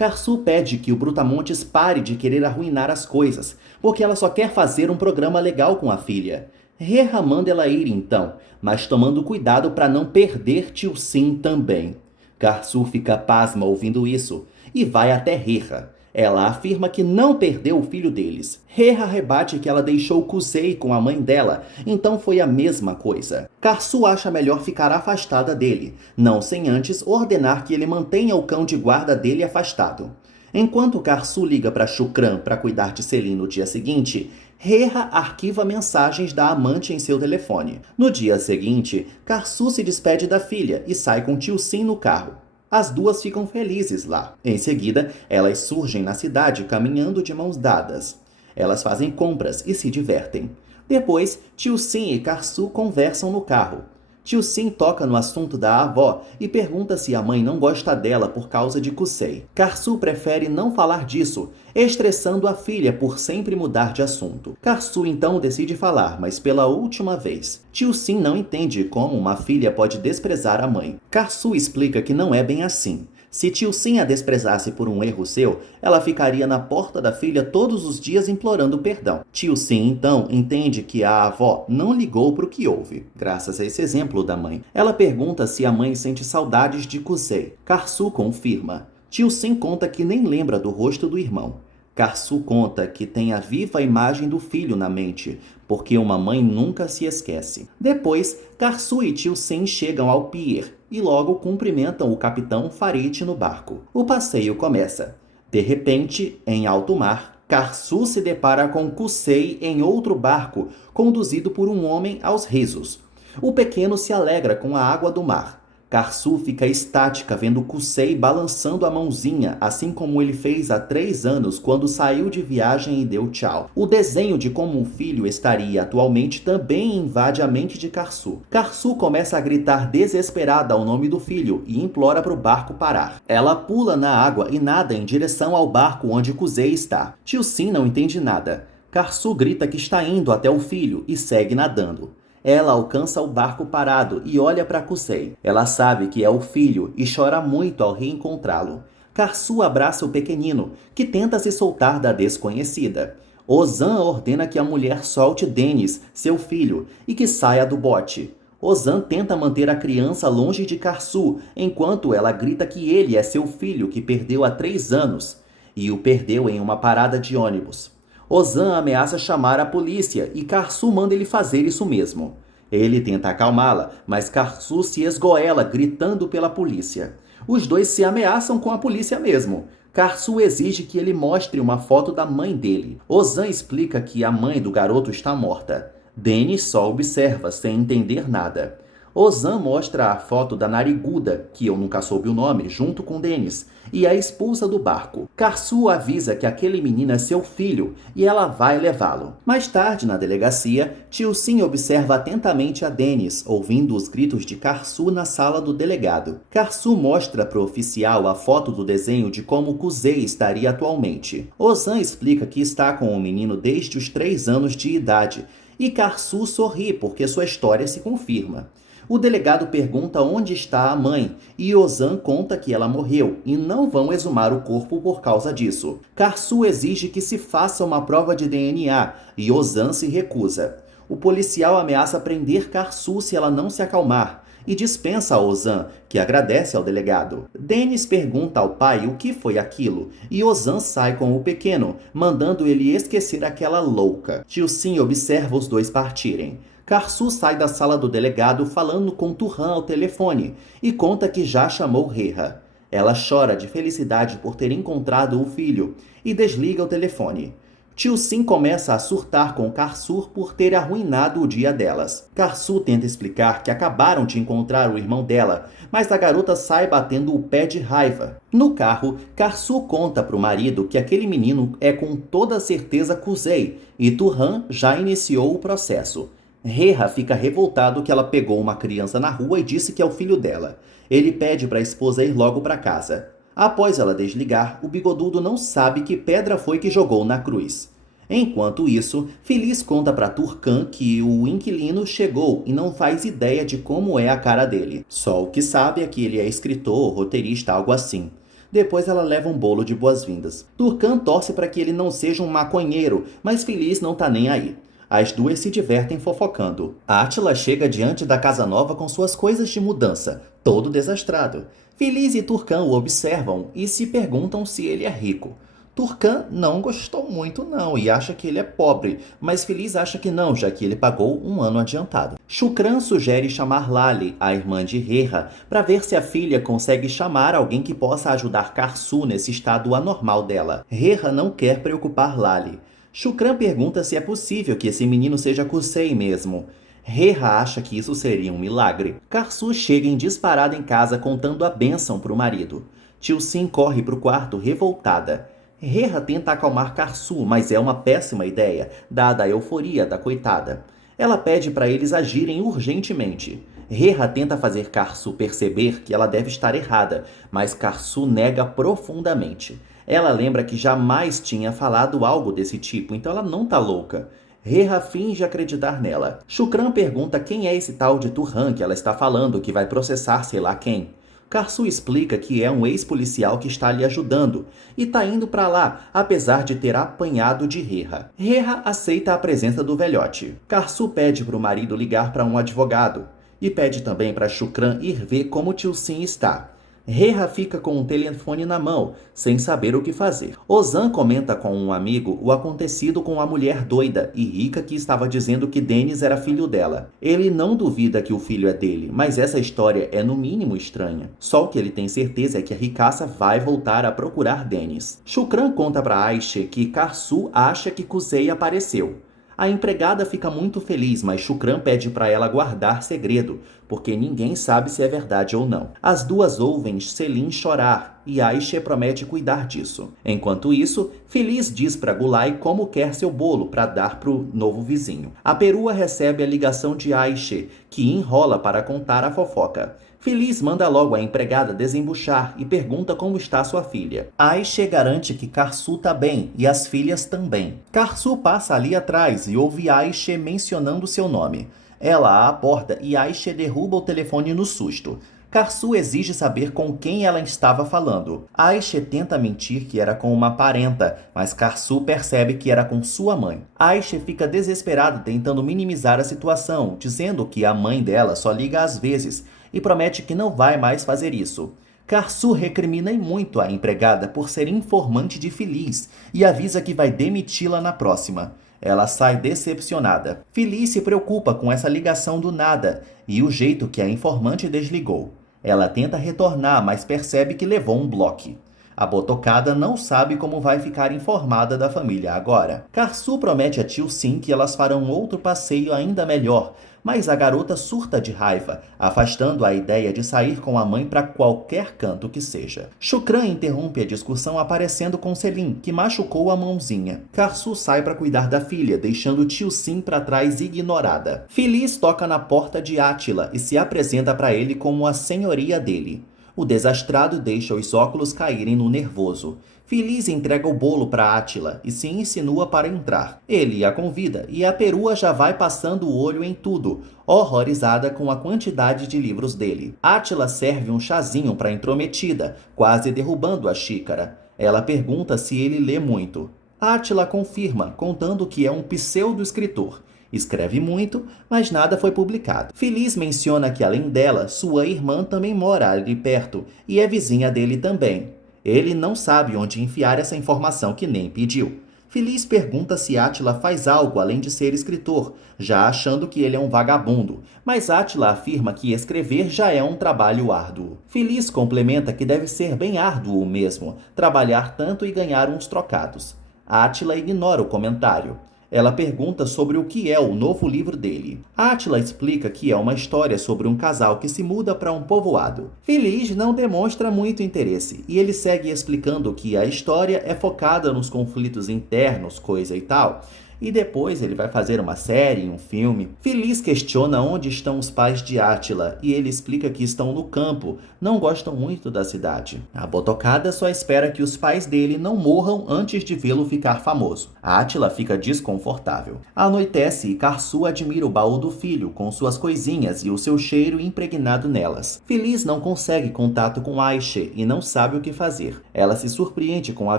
Karsu pede que o Brutamontes pare de querer arruinar as coisas, porque ela só quer fazer um programa legal com a filha. Reha manda ela ir então, mas tomando cuidado para não perder Tio Sim também. Karsu fica pasma ouvindo isso e vai até Reha. Ela afirma que não perdeu o filho deles. Reha rebate que ela deixou Kusei com a mãe dela, então foi a mesma coisa. Karsu acha melhor ficar afastada dele, não sem antes ordenar que ele mantenha o cão de guarda dele afastado. Enquanto Karsu liga para Shukran para cuidar de Selim no dia seguinte, Reha arquiva mensagens da amante em seu telefone. No dia seguinte, Karsu se despede da filha e sai com Tio Sim no carro. As duas ficam felizes lá. Em seguida, elas surgem na cidade caminhando de mãos dadas. Elas fazem compras e se divertem. Depois, Tio Sim e Karsu conversam no carro. Tio Sim toca no assunto da avó e pergunta se a mãe não gosta dela por causa de Kusei. Karsu prefere não falar disso, estressando a filha por sempre mudar de assunto. Karsu então decide falar, mas pela última vez. Tio Sim não entende como uma filha pode desprezar a mãe. Karsu explica que não é bem assim. Se Tio Sim a desprezasse por um erro seu, ela ficaria na porta da filha todos os dias implorando perdão. Tio Sim, então, entende que a avó não ligou para o que houve, graças a esse exemplo da mãe. Ela pergunta se a mãe sente saudades de Kusei. Karsu confirma. Tio Sim conta que nem lembra do rosto do irmão. Karsu conta que tem a viva imagem do filho na mente, porque uma mãe nunca se esquece. Depois, Karsu e Tio Sim chegam ao pier e logo cumprimentam o capitão Farit no barco. O passeio começa. De repente, em alto mar, Karsu se depara com Kusei em outro barco, conduzido por um homem aos risos. O pequeno se alegra com a água do mar. Karsu fica estática vendo Kusei balançando a mãozinha, assim como ele fez há 3 anos quando saiu de viagem e deu tchau. O desenho de como o filho estaria atualmente também invade a mente de Karsu. Karsu começa a gritar desesperada o nome do filho e implora para o barco parar. Ela pula na água e nada em direção ao barco onde Kusei está. Tio Sim não entende nada. Karsu grita que está indo até o filho e segue nadando. Ela alcança o barco parado e olha para Kusei. Ela sabe que é o filho e chora muito ao reencontrá-lo. Karsu abraça o pequenino, que tenta se soltar da desconhecida. Ozan ordena que a mulher solte Dennis, seu filho, e que saia do bote. Ozan tenta manter a criança longe de Karsu, enquanto ela grita que ele é seu filho que perdeu há 3 anos, e o perdeu em uma parada de ônibus. Ozan ameaça chamar a polícia e Karsu manda ele fazer isso mesmo. Ele tenta acalmá-la, mas Karsu se esgoela gritando pela polícia. Os dois se ameaçam com a polícia mesmo. Karsu exige que ele mostre uma foto da mãe dele. Ozan explica que a mãe do garoto está morta. Dennis só observa, sem entender nada. Ozan mostra a foto da nariguda, que eu nunca soube o nome, junto com Dennis, e a expulsa do barco. Karsu avisa que aquele menino é seu filho e ela vai levá-lo. Mais tarde, na delegacia, Tio Sim observa atentamente a Dennis, ouvindo os gritos de Karsu na sala do delegado. Karsu mostra para o oficial a foto do desenho de como Kusei estaria atualmente. Ozan explica que está com o menino desde os 3 anos de idade, e Karsu sorri porque sua história se confirma. O delegado pergunta onde está a mãe e Ozan conta que ela morreu e não vão exumar o corpo por causa disso. Karsu exige que se faça uma prova de DNA e Ozan se recusa. O policial ameaça prender Karsu se ela não se acalmar e dispensa a Ozan, que agradece ao delegado. Dennis pergunta ao pai o que foi aquilo e Ozan sai com o pequeno, mandando ele esquecer aquela louca. Tio Sim observa os dois partirem. Karsu sai da sala do delegado falando com Turhan ao telefone e conta que já chamou Reha. Ela chora de felicidade por ter encontrado o filho e desliga o telefone. Tio Sim começa a surtar com Karsu por ter arruinado o dia delas. Karsu tenta explicar que acabaram de encontrar o irmão dela, mas a garota sai batendo o pé de raiva. No carro, Karsu conta para o marido que aquele menino é com toda certeza Kusei e Turhan já iniciou o processo. Reha fica revoltado que ela pegou uma criança na rua e disse que é o filho dela. Ele pede para a esposa ir logo para casa. Após ela desligar, o bigodudo não sabe que pedra foi que jogou na cruz. Enquanto isso, Feliz conta para Turcan que o inquilino chegou e não faz ideia de como é a cara dele. Só o que sabe é que ele é escritor, roteirista, algo assim. Depois ela leva um bolo de boas-vindas. Turcan torce para que ele não seja um maconheiro, mas Feliz não tá nem aí. As duas se divertem fofocando. Átila chega diante da casa nova com suas coisas de mudança, todo desastrado. Feliz e Turcan o observam e se perguntam se ele é rico. Turcan não gostou muito não e acha que ele é pobre, mas Feliz acha que não, já que ele pagou um ano adiantado. Shukran sugere chamar Lali, a irmã de Reha, para ver se a filha consegue chamar alguém que possa ajudar Karsu nesse estado anormal dela. Reha não quer preocupar Lali. Shukran pergunta se é possível que esse menino seja Kusei mesmo. Reha acha que isso seria um milagre. Karsu chega em disparada em casa contando a bênção para o marido. Tio-Sin corre para o quarto revoltada. Reha tenta acalmar Karsu, mas é uma péssima ideia, dada a euforia da coitada. Ela pede para eles agirem urgentemente. Reha tenta fazer Karsu perceber que ela deve estar errada, mas Karsu nega profundamente. Ela lembra que jamais tinha falado algo desse tipo, então ela não tá louca. Reha finge acreditar nela. Shukran pergunta quem é esse tal de Turhan que ela está falando que vai processar sei lá quem. Karsu explica que é um ex-policial que está lhe ajudando e tá indo para lá, apesar de ter apanhado de Reha. Reha aceita a presença do velhote. Karsu pede para o marido ligar para um advogado e pede também para Shukran ir ver como Tio-Sin está. Reha fica com o telefone na mão, sem saber o que fazer. Ozan comenta com um amigo o acontecido com a mulher doida e rica que estava dizendo que Dennis era filho dela. Ele não duvida que o filho é dele, mas essa história é no mínimo estranha. Só o que ele tem certeza é que a ricaça vai voltar a procurar Dennis. Shukran conta para Aisha que Karsu acha que Kusei apareceu. A empregada fica muito feliz, mas Shukran pede para ela guardar segredo, porque ninguém sabe se é verdade ou não. As duas ouvem Selim chorar e Aisha promete cuidar disso. Enquanto isso, Feliz diz para Gulay como quer seu bolo para dar para o novo vizinho. A perua recebe a ligação de Aisha, que enrola para contar a fofoca. Feliz manda logo a empregada desembuchar e pergunta como está sua filha. Aisha garante que Karsu tá bem e as filhas também. Karsu passa ali atrás e ouve Aisha mencionando seu nome. Ela a aborda e Aisha derruba o telefone no susto. Karsu exige saber com quem ela estava falando. Aisha tenta mentir que era com uma parenta, mas Karsu percebe que era com sua mãe. Aisha fica desesperada tentando minimizar a situação, dizendo que a mãe dela só liga às vezes e promete que não vai mais fazer isso. Karsu recrimina muito a empregada por ser informante de Feliz e avisa que vai demiti-la na próxima. Ela sai decepcionada. Feliz se preocupa com essa ligação do nada e o jeito que a informante desligou. Ela tenta retornar, mas percebe que levou um bloque. A botocada não sabe como vai ficar informada da família agora. Karsu promete a Tio-Sin que elas farão outro passeio ainda melhor, mas a garota surta de raiva, afastando a ideia de sair com a mãe para qualquer canto que seja. Shukran interrompe a discussão aparecendo com Selim, que machucou a mãozinha. Karsu sai para cuidar da filha, deixando Tio-Sin para trás ignorada. Feliz toca na porta de Átila e se apresenta para ele como a senhoria dele. O desastrado deixa os óculos caírem no nervoso. Feliz entrega o bolo para Átila e se insinua para entrar. Ele a convida e a perua já vai passando o olho em tudo, horrorizada com a quantidade de livros dele. Átila serve um chazinho para a intrometida, quase derrubando a xícara. Ela pergunta se ele lê muito. Átila confirma, contando que é um pseudo-escritor. Escreve muito, mas nada foi publicado. Feliz menciona que, além dela, sua irmã também mora ali perto e é vizinha dele também. Ele não sabe onde enfiar essa informação que nem pediu. Feliz pergunta se Átila faz algo além de ser escritor, já achando que ele é um vagabundo, mas Átila afirma que escrever já é um trabalho árduo. Feliz complementa que deve ser bem árduo mesmo, trabalhar tanto e ganhar uns trocados. Átila ignora o comentário. Ela pergunta sobre o que é o novo livro dele. Átila explica que é uma história sobre um casal que se muda para um povoado. Feliz não demonstra muito interesse, e ele segue explicando que a história é focada nos conflitos internos, coisa e tal, e depois ele vai fazer uma série, um filme. Feliz questiona onde estão os pais de Átila e ele explica que estão no campo, não gostam muito da cidade. A Botocada só espera que os pais dele não morram antes de vê-lo ficar famoso. Átila fica desconfortável. Anoitece e Karsu admira o baú do filho com suas coisinhas e o seu cheiro impregnado nelas. Feliz não consegue contato com Ayşe e não sabe o que fazer. Ela se surpreende com a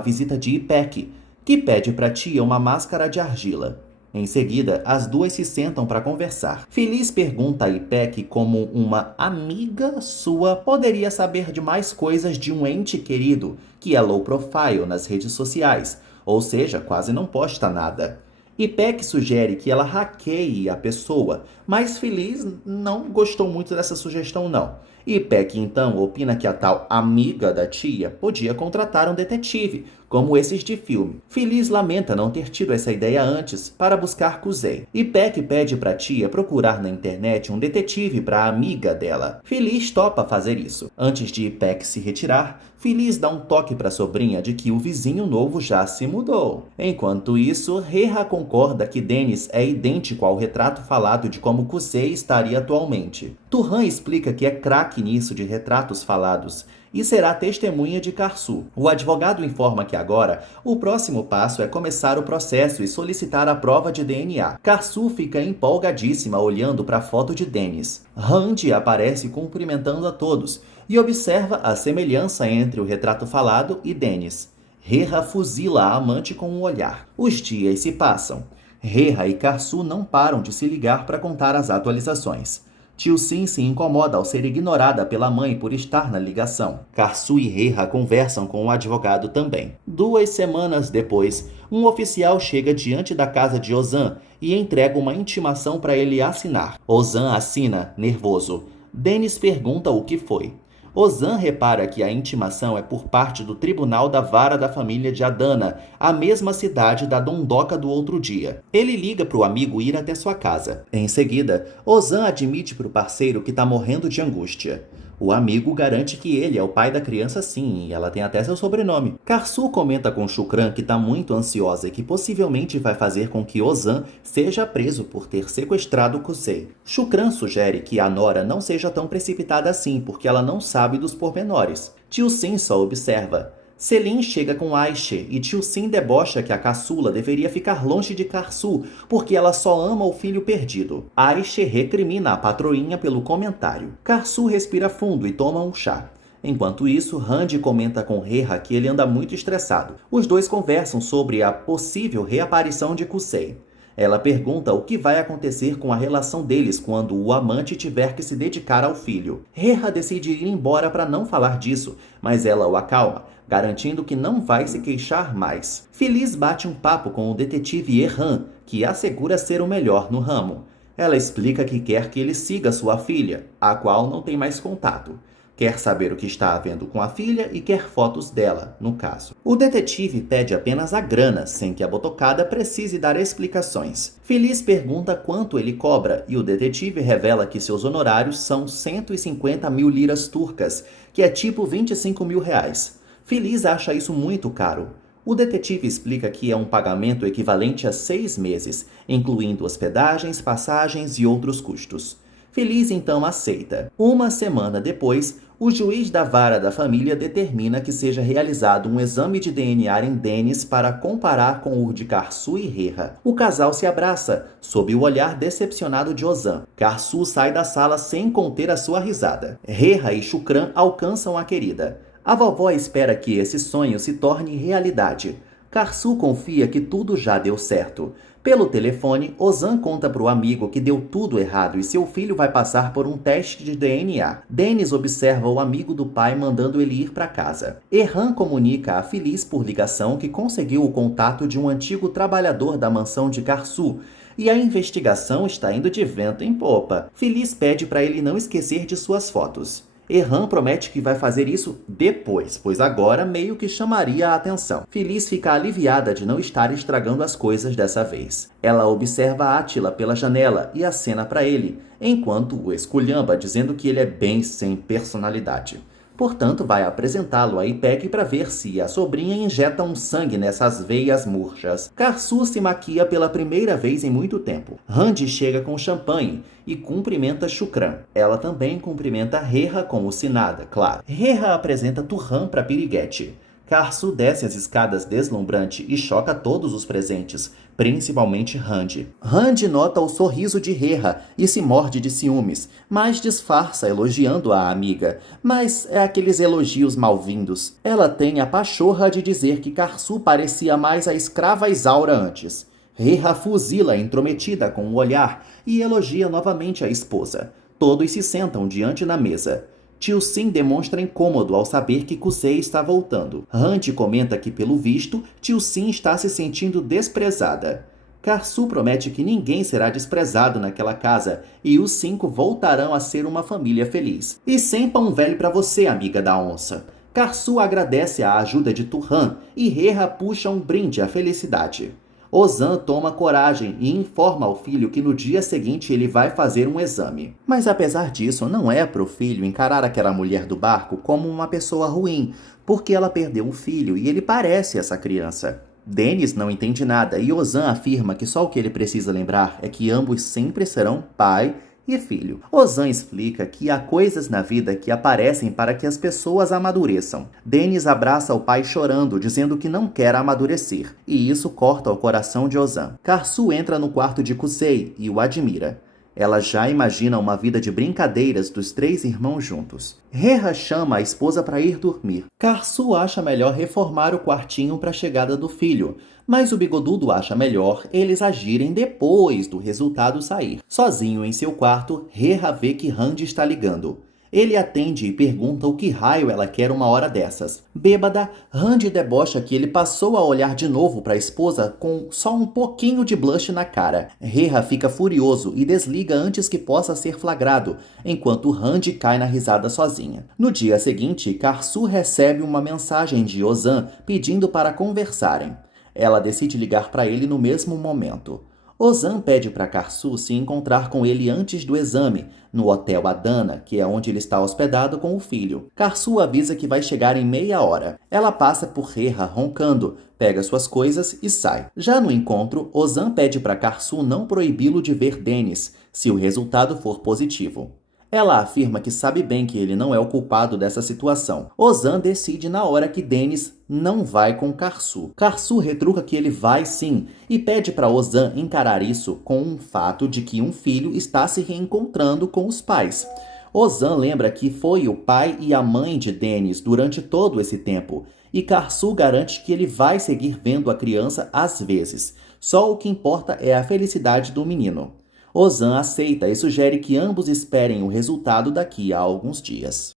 visita de Ipek, que pede para a tia uma máscara de argila. Em seguida, as duas se sentam para conversar. Feliz pergunta a Ipek como uma amiga sua poderia saber de mais coisas de um ente querido, que é low profile nas redes sociais, ou seja, quase não posta nada. Ipek sugere que ela hackeie a pessoa, mas Feliz não gostou muito dessa sugestão não. Ipek então opina que a tal amiga da tia podia contratar um detetive, como esses de filme. Feliz lamenta não ter tido essa ideia antes para buscar Kuzey. Ipek pede para a tia procurar na internet um detetive para a amiga dela. Feliz topa fazer isso. Antes de Ipek se retirar, Feliz dá um toque para a sobrinha de que o vizinho novo já se mudou. Enquanto isso, Reha concorda que Dennis é idêntico ao retrato falado de como Kuzey estaria atualmente. Turhan explica que é craque nisso de retratos falados e será testemunha de Karsu. O advogado informa que agora o próximo passo é começar o processo e solicitar a prova de DNA. Karsu fica empolgadíssima olhando para a foto de Dennis. Randy aparece cumprimentando a todos e observa a semelhança entre o retrato falado e Dennis. Reha fuzila a amante com um olhar. Os dias se passam. Reha e Karsu não param de se ligar para contar as atualizações. Tio Sim se incomoda ao ser ignorada pela mãe por estar na ligação. Karsu e Reha conversam com o advogado também. 2 semanas depois, um oficial chega diante da casa de Ozan e entrega uma intimação para ele assinar. Ozan assina, nervoso. Dennis pergunta o que foi. Ozan repara que a intimação é por parte do Tribunal da Vara da Família de Adana, a mesma cidade da dondoca do outro dia. Ele liga para o amigo ir até sua casa. Em seguida, Ozan admite para o parceiro que está morrendo de angústia. O amigo garante que ele é o pai da criança sim, e ela tem até seu sobrenome. Karsu comenta com Shukran que está muito ansiosa e que possivelmente vai fazer com que Ozan seja preso por ter sequestrado Kuzey. Shukran sugere que a Nora não seja tão precipitada assim, porque ela não sabe dos pormenores. Tio Sim só observa. Selim chega com Ayşe e Tio Sim debocha que a caçula deveria ficar longe de Karsu porque ela só ama o filho perdido. Ayşe recrimina a patroinha pelo comentário. Karsu respira fundo e toma um chá. Enquanto isso, Randy comenta com Reha que ele anda muito estressado. Os dois conversam sobre a possível reaparição de Kuzey. Ela pergunta o que vai acontecer com a relação deles quando o amante tiver que se dedicar ao filho. Reha decide ir embora para não falar disso, mas ela o acalma, garantindo que não vai se queixar mais. Feliz bate um papo com o detetive Erhan, que assegura ser o melhor no ramo. Ela explica que quer que ele siga sua filha, a qual não tem mais contato. Quer saber o que está havendo com a filha e quer fotos dela, no caso. O detetive pede apenas a grana, sem que a Botocada precise dar explicações. Feliz pergunta quanto ele cobra e o detetive revela que seus honorários são 150 mil liras turcas, que é tipo 25 mil reais. Feliz acha isso muito caro. O detetive explica que é um pagamento equivalente a 6 meses, incluindo hospedagens, passagens e outros custos. Feliz então aceita. 1 semana depois, o juiz da vara da família determina que seja realizado um exame de DNA em Dennis para comparar com o de Karsu e Reha. O casal se abraça, sob o olhar decepcionado de Ozan. Karsu sai da sala sem conter a sua risada. Reha e Shukran alcançam a querida. A vovó espera que esse sonho se torne realidade. Karsu confia que tudo já deu certo. Pelo telefone, Ozan conta para o amigo que deu tudo errado e seu filho vai passar por um teste de DNA. Dennis observa o amigo do pai mandando ele ir para casa. Erhan comunica a Feliz por ligação que conseguiu o contato de um antigo trabalhador da mansão de Karsu e a investigação está indo de vento em popa. Feliz pede para ele não esquecer de suas fotos. Erhan promete que vai fazer isso depois, pois agora meio que chamaria a atenção. Feliz fica aliviada de não estar estragando as coisas dessa vez. Ela observa Átila pela janela e acena para ele, enquanto o esculhamba dizendo que ele é bem sem personalidade. Portanto, vai apresentá-lo a Ipek para ver se a sobrinha injeta um sangue nessas veias murchas. Karsu se maquia pela primeira vez em muito tempo. Randy chega com champanhe e cumprimenta Shukran. Ela também cumprimenta Reha com o Sinada, claro. Reha apresenta Turhan para Piriguete. Karsu desce as escadas deslumbrante e choca todos os presentes, principalmente Randy. Randy nota o sorriso de Reha e se morde de ciúmes, mas disfarça elogiando a amiga. Mas é aqueles elogios mal-vindos. Ela tem a pachorra de dizer que Karsu parecia mais a escrava Isaura antes. Reha fuzila intrometida com o olhar e elogia novamente a esposa. Todos se sentam diante da mesa. Tio Sim demonstra incômodo ao saber que Kusei está voltando. Randy comenta que, pelo visto, Tio Sim está se sentindo desprezada. Karsu promete que ninguém será desprezado naquela casa e os 5 voltarão a ser uma família feliz. E sem pão velho para você, amiga da onça. Karsu agradece a ajuda de Turhan e Reha puxa um brinde à felicidade. Ozan toma coragem e informa ao filho que no dia seguinte ele vai fazer um exame. Mas apesar disso, não é para o filho encarar aquela mulher do barco como uma pessoa ruim, porque ela perdeu um filho e ele parece essa criança. Dennis não entende nada e Ozan afirma que só o que ele precisa lembrar é que ambos sempre serão pai e filho. Ozan explica que há coisas na vida que aparecem para que as pessoas amadureçam. Dennis abraça o pai chorando, dizendo que não quer amadurecer, e isso corta o coração de Ozan. Karsu entra no quarto de Kusei e o admira. Ela já imagina uma vida de brincadeiras dos 3 irmãos juntos. Reha chama a esposa para ir dormir. Karsu acha melhor reformar o quartinho para a chegada do filho, mas o bigodudo acha melhor eles agirem depois do resultado sair. Sozinho em seu quarto, Reha vê que Randy está ligando. Ele atende e pergunta o que raio ela quer uma hora dessas. Bêbada, Randy debocha que ele passou a olhar de novo para a esposa com só um pouquinho de blush na cara. Reha fica furioso e desliga antes que possa ser flagrado, enquanto Randy cai na risada sozinha. No dia seguinte, Karsu recebe uma mensagem de Ozan pedindo para conversarem. Ela decide ligar para ele no mesmo momento. Ozan pede para Karsu se encontrar com ele antes do exame, no Hotel Adana, que é onde ele está hospedado com o filho. Karsu avisa que vai chegar em meia hora. Ela passa por Reha roncando, pega suas coisas e sai. Já no encontro, Ozan pede para Karsu não proibi-lo de ver Dennis, se o resultado for positivo. Ela afirma que sabe bem que ele não é o culpado dessa situação. Ozan decide na hora que Dennis não vai com Karsu. Karsu retruca que ele vai sim e pede para Ozan encarar isso com um fato de que um filho está se reencontrando com os pais. Ozan lembra que foi o pai e a mãe de Dennis durante todo esse tempo e Karsu garante que ele vai seguir vendo a criança às vezes. Só o que importa é a felicidade do menino. Ozan aceita e sugere que ambos esperem o resultado daqui a alguns dias.